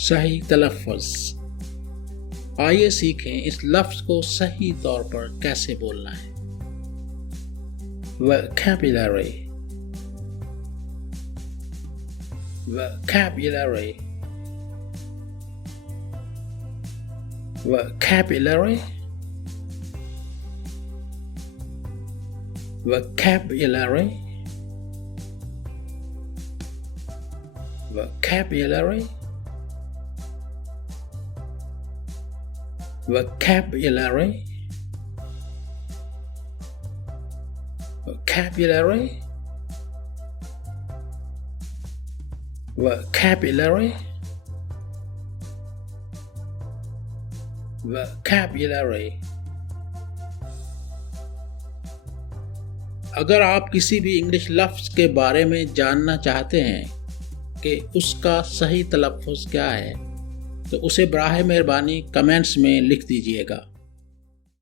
सही तलफ़्फ़ुज़। आइए सीखें इस लफ्ज़ को सही तौर पर कैसे बोलना है। Vocabulary, vocabulary, vocabulary, vocabulary, vocabulary, vocabulary, vocabulary, vocabulary, vocabulary। अगर आप किसी भी इंग्लिश लफ्ज़ के बारे में जानना चाहते हैं कि उसका सही तलफ़्फ़ुज़ क्या है, तो उसे बराह मेहरबानी कमेंट्स में लिख दीजिएगा।